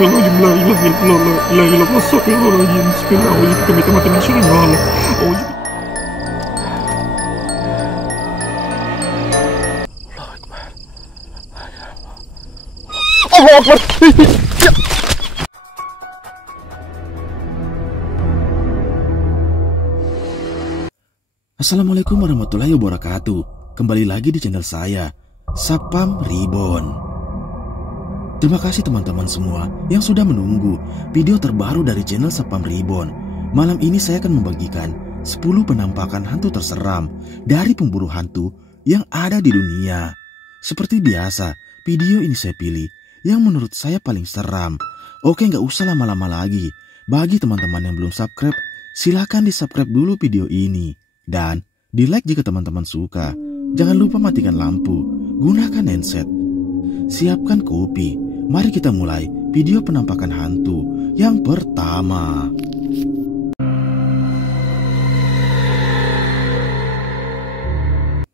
Astagfirullahaladzim, la ilaha illallah, la ilaha illallah, astagfirullahaladzim, bismillahirrahmanirrahim, kami mati min syarri ma khalaq. Allahu Akbar. Assalamualaikum warahmatullahi wabarakatuh. Kembali lagi di channel saya, Sapam Reborn. Terima kasih teman-teman semua yang sudah menunggu video terbaru dari channel Sapam Reborn. Malam ini saya akan membagikan 10 penampakan hantu terseram dari pemburu hantu yang ada di dunia. Seperti biasa, video ini saya pilih yang menurut saya paling seram. Oke, nggak usah lama-lama lagi. Bagi teman-teman yang belum subscribe, silahkan di subscribe dulu video ini. Dan di like jika teman-teman suka. Jangan lupa matikan lampu, gunakan handset, siapkan kopi. Mari kita mulai video penampakan hantu yang pertama.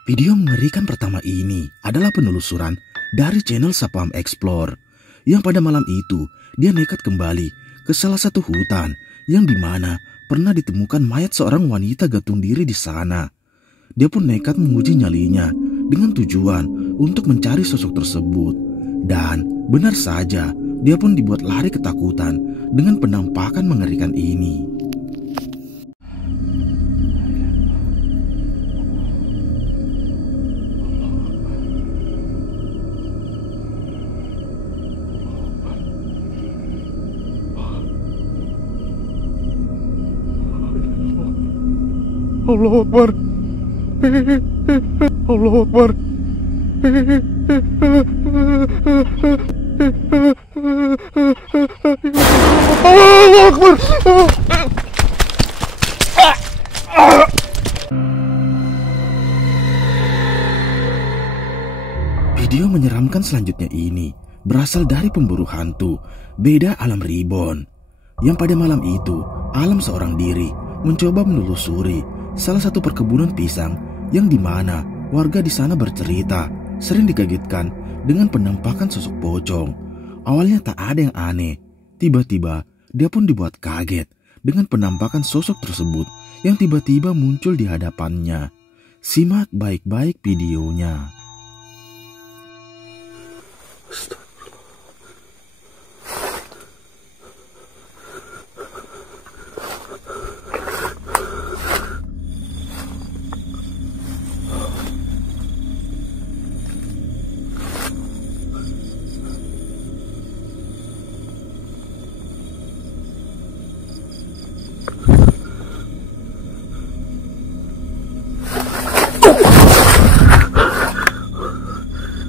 Video mengerikan pertama ini adalah penelusuran dari channel Sapam Explore, yang pada malam itu dia nekat kembali ke salah satu hutan yang dimana pernah ditemukan mayat seorang wanita gantung diri di sana. Dia pun nekat menguji nyalinya dengan tujuan untuk mencari sosok tersebut. Dan benar saja, dia pun dibuat lari ketakutan dengan penampakan mengerikan ini. Allahu Akbar. Allahu Akbar. Allahu Akbar. Video menyeramkan selanjutnya ini berasal dari pemburu hantu Beda Alam Reborn, yang pada malam itu Alam seorang diri mencoba menelusuri salah satu perkebunan pisang yang dimana warga di sana bercerita sering dikagetkan dengan penampakan sosok pocong. Awalnya tak ada yang aneh, tiba-tiba dia pun dibuat kaget dengan penampakan sosok tersebut yang tiba-tiba muncul di hadapannya. Simak baik-baik videonya.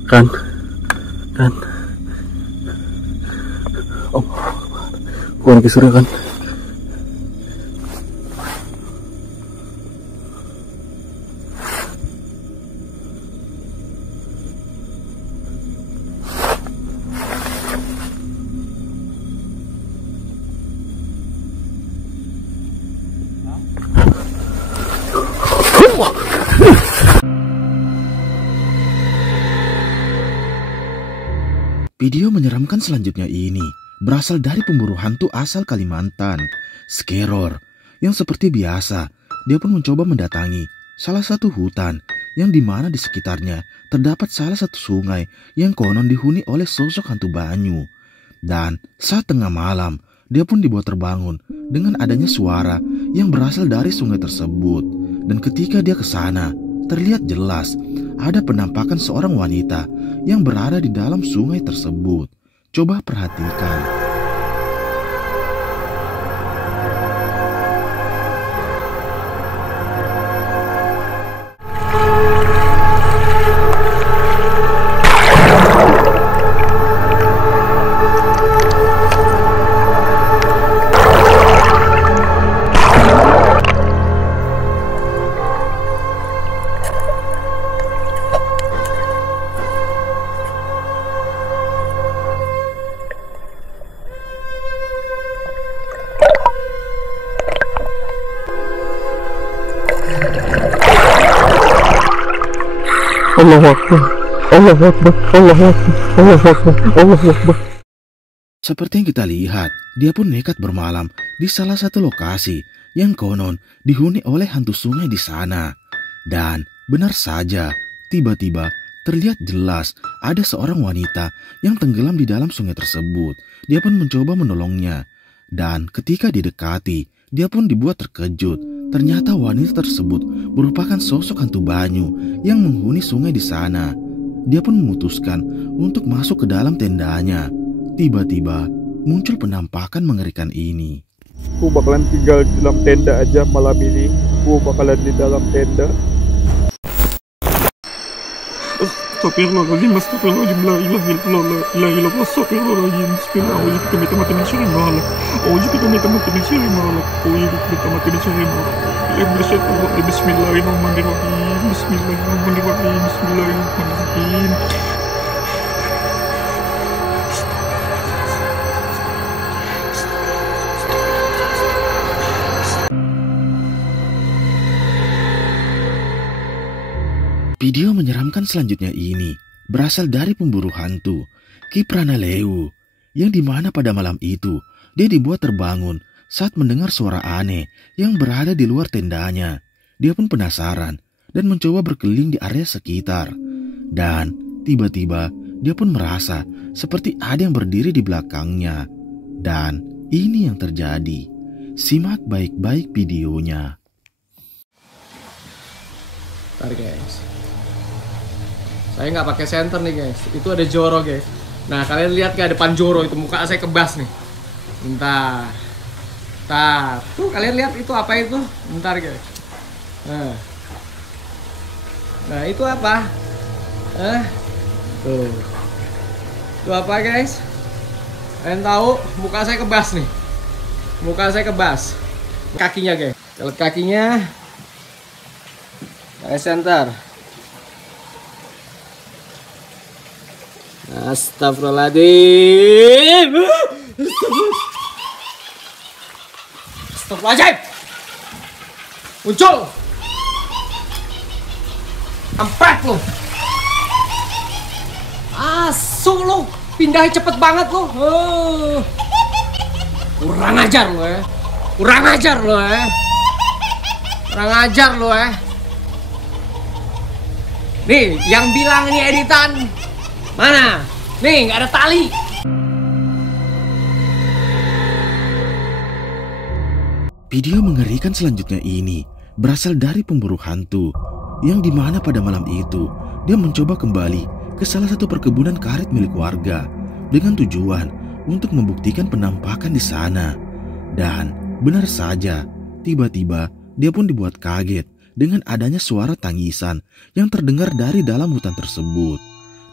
Kan. Oh, bukan kesuruh kan? Video menyeramkan selanjutnya ini berasal dari pemburu hantu asal Kalimantan, Skeror, yang seperti biasa dia pun mencoba mendatangi salah satu hutan yang dimana di sekitarnya terdapat salah satu sungai yang konon dihuni oleh sosok hantu banyu. Dan saat tengah malam dia pun dibuat terbangun dengan adanya suara yang berasal dari sungai tersebut. Dan ketika dia ke sana, terlihat jelas ada penampakan seorang wanita yang berada di dalam sungai tersebut. Coba perhatikan. Allahu Akbar, Allahu Akbar, Allahu Akbar, Allahu Akbar, Allahu Akbar. Seperti yang kita lihat, dia pun nekat bermalam di salah satu lokasi yang konon dihuni oleh hantu sungai di sana. Dan benar saja, tiba-tiba terlihat jelas ada seorang wanita yang tenggelam di dalam sungai tersebut. Dia pun mencoba menolongnya. Dan ketika didekati, dia pun dibuat terkejut. Ternyata wanita tersebut merupakan sosok hantu Banyu yang menghuni sungai di sana. Dia pun memutuskan untuk masuk ke dalam tendanya. Tiba-tiba muncul penampakan mengerikan ini. Aku bakalan tinggal di dalam tenda aja malam ini. Aku bakalan di dalam tenda. Astagfirullahaladzim, astagfirullahaladzim, la ilaha illallah, la ilaha illallah, astagfirullahaladzim, bismillahirrahmanirrahim, kita minta mati min syarri ma khalaq. Auzu kita minta mati min syarri ma khalaq. Auzu kita minta mati min syarri ma khalaq. Bismillahirrahmanirrahim, bismillahirrahmanirrahim, bismillahirrahmanirrahim. Video menyeramkan selanjutnya ini berasal dari pemburu hantu, Ki Pranaleu, yang dimana pada malam itu dia dibuat terbangun saat mendengar suara aneh yang berada di luar tendanya. Dia pun penasaran dan mencoba berkeliling di area sekitar. Dan tiba-tiba dia pun merasa seperti ada yang berdiri di belakangnya. Dan ini yang terjadi. Simak baik-baik videonya. Ntar guys, saya nggak pakai senter nih guys. Itu ada Joro guys. Nah kalian lihat gak depan Joro itu muka saya kebas nih. Bentar, tuh kalian lihat itu apa itu? Bentar guys. Nah itu apa? Tuh, itu apa guys? Kalian tahu? Muka saya kebas nih. Muka saya kebas. Kakinya guys. Lihat kakinya. Center. Astagfirullahaladzim. Astagfirullahaladzim. Muncul. Ampret lu. Asu lu. Pindahnya cepet banget lu. Kurang ajar lu ya. Kurang ajar lu ya. Kurang ajar lu ya. Nih, yang bilang ini editan. Mana? Nih, nggak ada tali. Video mengerikan selanjutnya ini berasal dari pemburu hantu, yang dimana pada malam itu dia mencoba kembali ke salah satu perkebunan karet milik warga dengan tujuan untuk membuktikan penampakan di sana. Dan benar saja, tiba-tiba dia pun dibuat kaget dengan adanya suara tangisan yang terdengar dari dalam hutan tersebut.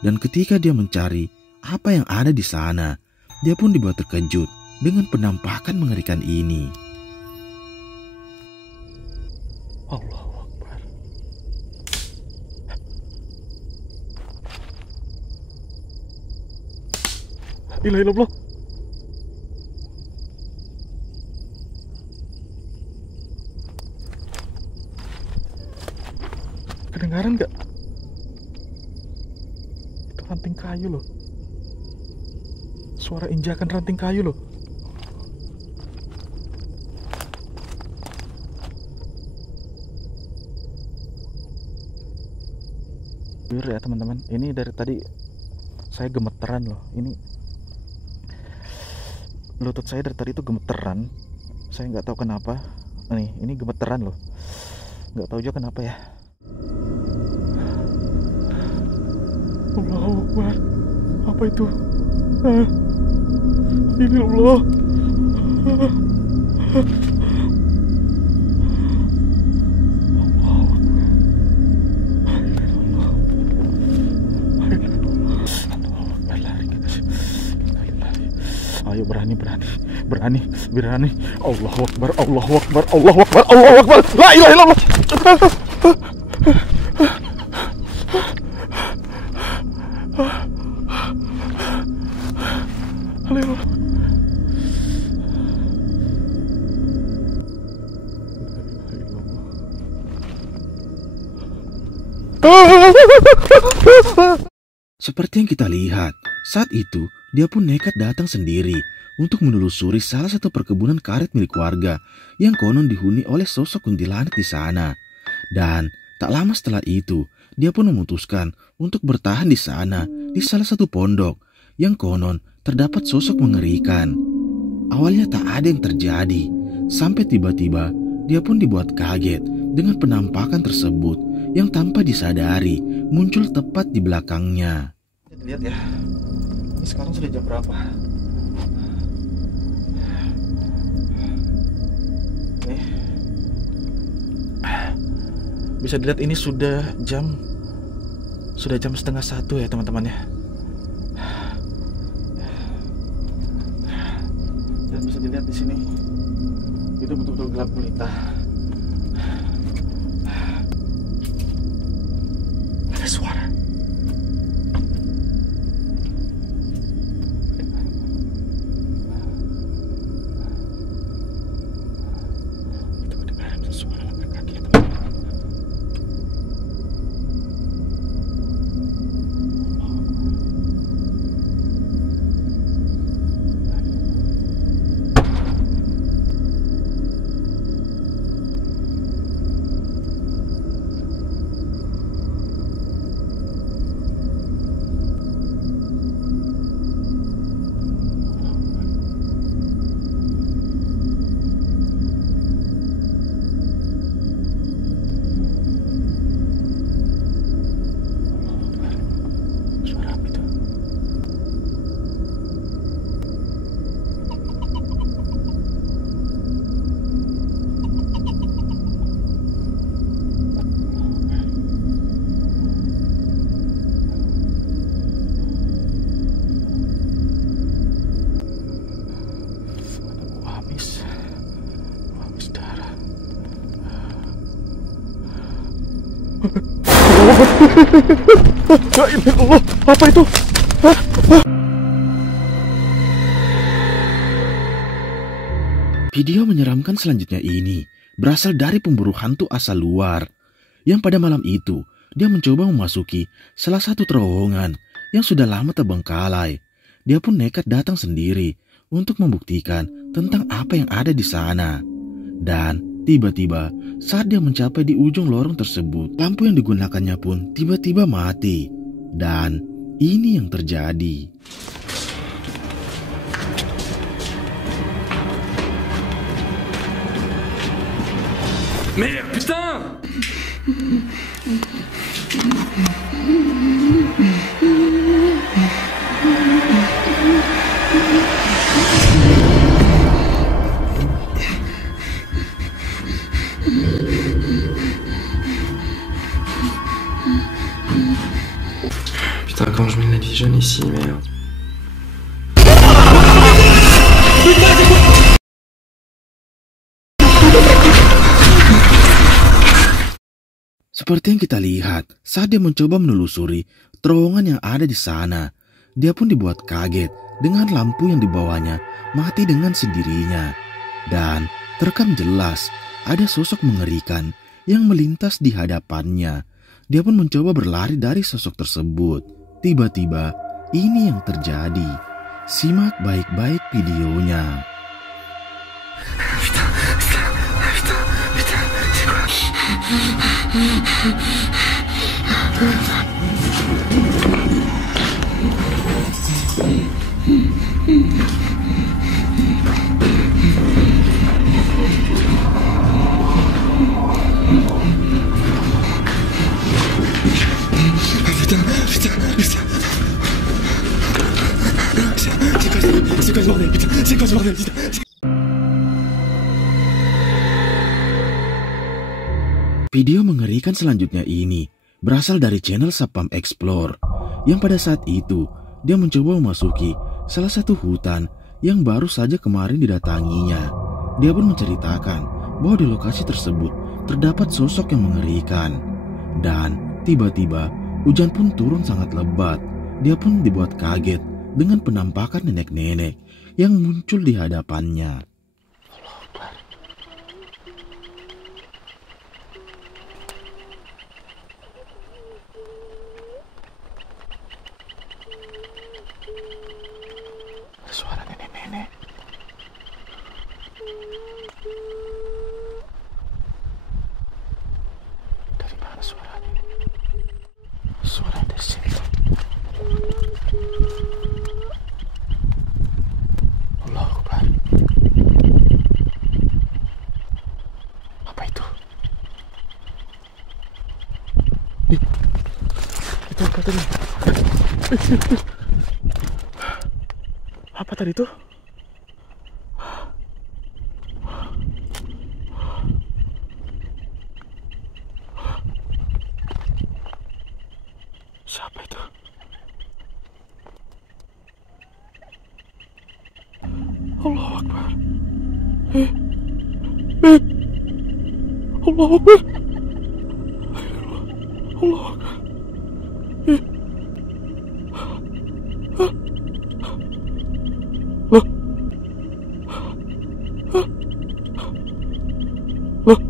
Dan ketika dia mencari apa yang ada di sana, dia pun dibuat terkejut dengan penampakan mengerikan ini. Allahu Akbar. La ilaha illallah. Kedengaran gak? Itu ranting kayu loh. Suara injakan ranting kayu loh. Jujur ya teman-teman, ini dari tadi saya gemeteran loh. Ini lutut saya dari tadi itu gemeteran. Saya nggak tahu kenapa. Nih, ini gemeteran loh. Nggak tahu juga kenapa ya. Allahu Akbar. Apa itu? Ini Allah. Ayo berani. Allahu Akbar, Allahu Akbar, Allahu Akbar, Allahu Akbar. La ilaha illallah. Seperti yang kita lihat, saat itu dia pun nekat datang sendiri untuk menelusuri salah satu perkebunan karet milik warga yang konon dihuni oleh sosok kuntilanak di sana. Dan tak lama setelah itu, dia pun memutuskan untuk bertahan di sana, di salah satu pondok yang konon terdapat sosok mengerikan. Awalnya tak ada yang terjadi, sampai tiba-tiba dia pun dibuat kaget dengan penampakan tersebut yang tanpa disadari muncul tepat di belakangnya. Lihat ya, ini sekarang sudah jam berapa? Nih, bisa dilihat ini sudah jam 12:30 ya teman-teman ya. Dan bisa dilihat di sini, itu betul-betul gelap gulita. Ada suara. Itu kedengaran suara langkah kaki teman-teman. Suara apa itu? Ada bau amis darah. Ya ini Allah, apa itu? Video menyeramkan selanjutnya ini berasal dari pemburu hantu asal luar yang pada malam itu dia mencoba memasuki salah satu terowongan yang sudah lama terbengkalai. Dia pun nekat datang sendiri untuk membuktikan tentang apa yang ada di sana. Dan tiba-tiba saat dia mencapai di ujung lorong tersebut, lampu yang digunakannya pun tiba-tiba mati. Dan ini yang terjadi. Merde, putain! Putain, quand je mène la vie jeune ici, merde. Seperti yang kita lihat, saat dia mencoba menelusuri terowongan yang ada di sana, dia pun dibuat kaget dengan lampu yang dibawanya mati dengan sendirinya. Dan terekam jelas ada sosok mengerikan yang melintas di hadapannya. Dia pun mencoba berlari dari sosok tersebut. Tiba-tiba, ini yang terjadi. Simak baik-baik videonya. Video mengerikan selanjutnya ini berasal dari channel Sapam Explore yang pada saat itu dia mencoba memasuki salah satu hutan yang baru saja kemarin didatanginya. Dia pun menceritakan bahwa di lokasi tersebut terdapat sosok yang mengerikan. Dan tiba-tiba hujan pun turun sangat lebat. Dia pun dibuat kaget dengan penampakan nenek-nenek yang muncul di hadapannya. Allah Akbar. Apa itu? Itu apa tadi? Apa tadi itu? Siapa itu? Allah Akbar. Allah Akbar. Allah Akbar. Loh. Loh.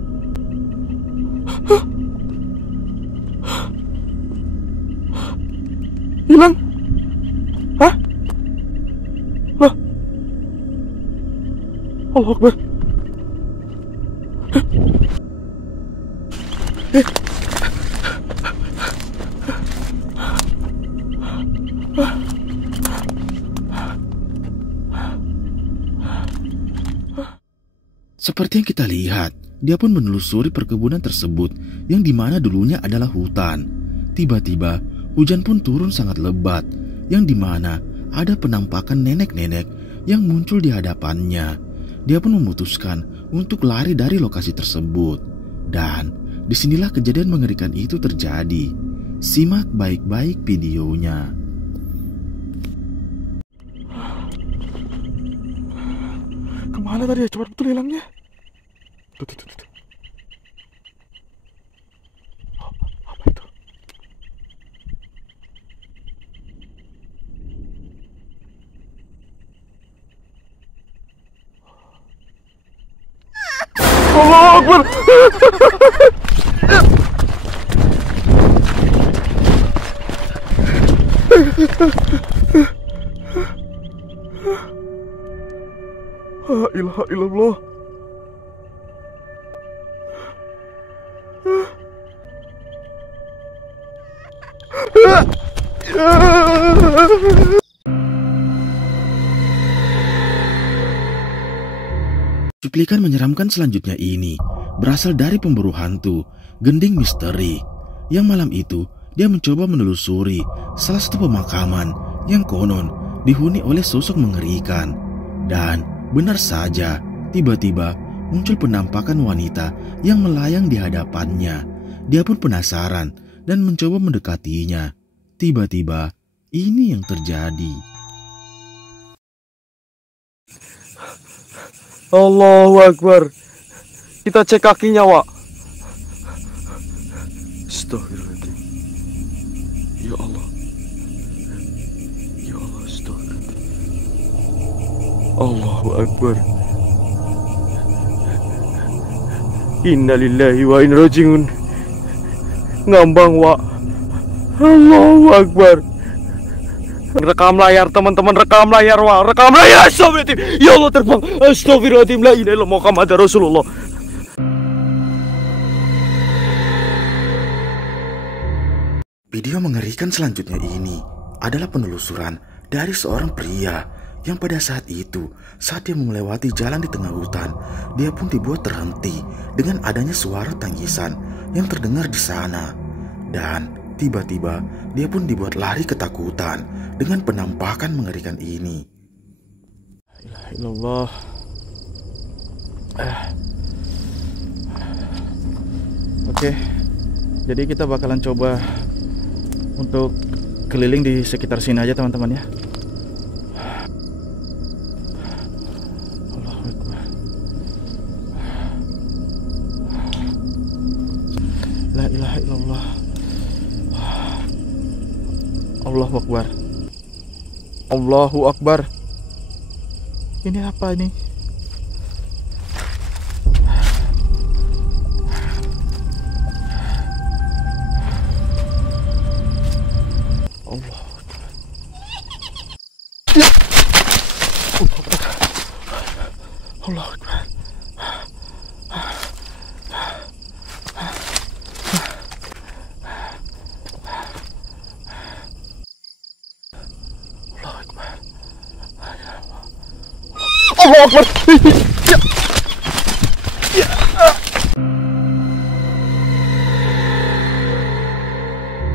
Hilang? Hah? Loh. Allah Akbar. Seperti yang kita lihat, dia pun menelusuri perkebunan tersebut yang dimana dulunya adalah hutan. Tiba-tiba, hujan pun turun sangat lebat, yang dimana ada penampakan nenek-nenek yang muncul di hadapannya. Dia pun memutuskan untuk lari dari lokasi tersebut. Dan disinilah kejadian mengerikan itu terjadi. Simak baik-baik videonya. Kemana tadi ya? Cepat betul hilangnya. Tuh. Apa itu? Allah Akbar. La ilaha illallah. Cuplikan menyeramkan selanjutnya ini berasal dari pemburu hantu, Gending Misteri, yang malam itu dia mencoba menelusuri salah satu pemakaman yang konon dihuni oleh sosok mengerikan. Dan benar saja, tiba-tiba muncul penampakan wanita yang melayang di hadapannya. Dia pun penasaran dan mencoba mendekatinya. Tiba-tiba, ini yang terjadi. Allahu Akbar. Kita cek kakinya, Wak. Astagfirullahaladzim. Ya Allah. Ya Allah, astagfirullahaladzim. Allahu Akbar. Inna lillahi wa inna rajiun. Ngambang, Wak. Allahu Akbar. Rekam layar, teman-teman, rekam layar, Wak. Rekam layar. Astagfirullahaladzim. Ya Allah, terbang. Astagfirullahaladzim. La ilaha illallah Muhammadar Rasulullah. Video mengerikan selanjutnya ini adalah penelusuran dari seorang pria yang pada saat itu, saat dia melewati jalan di tengah hutan, dia pun dibuat terhenti dengan adanya suara tangisan yang terdengar di sana. Dan tiba-tiba dia pun dibuat lari ketakutan dengan penampakan mengerikan ini. La ilaha illallah. Oke, jadi kita bakalan coba untuk keliling di sekitar sini aja, teman-teman ya. Allahu Akbar. La ilaha illallah. Allahu Akbar. Allahu Akbar. Ini apa ini? Allah Akbar. Allah Akbar.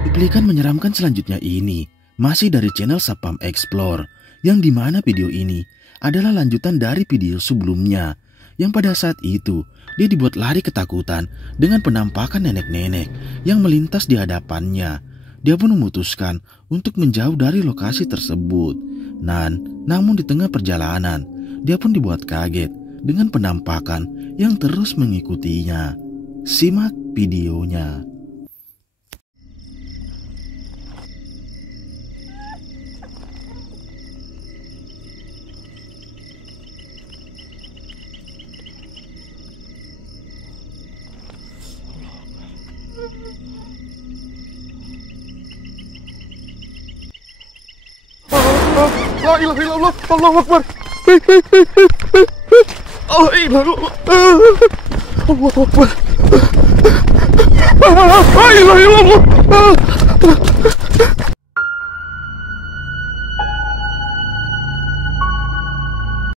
Cuplikan menyeramkan selanjutnya ini masih dari channel Sapam Explore, yang dimana video ini adalah lanjutan dari video sebelumnya, yang pada saat itu dia dibuat lari ketakutan dengan penampakan nenek-nenek yang melintas di hadapannya. Dia pun memutuskan untuk menjauh dari lokasi tersebut. Namun di tengah perjalanan, dia pun dibuat kaget dengan penampakan yang terus mengikutinya. Simak videonya. La ilaha illallah, Allahu Akbar. La ilaha illallah, Allahu Akbar. La ilaha illallah.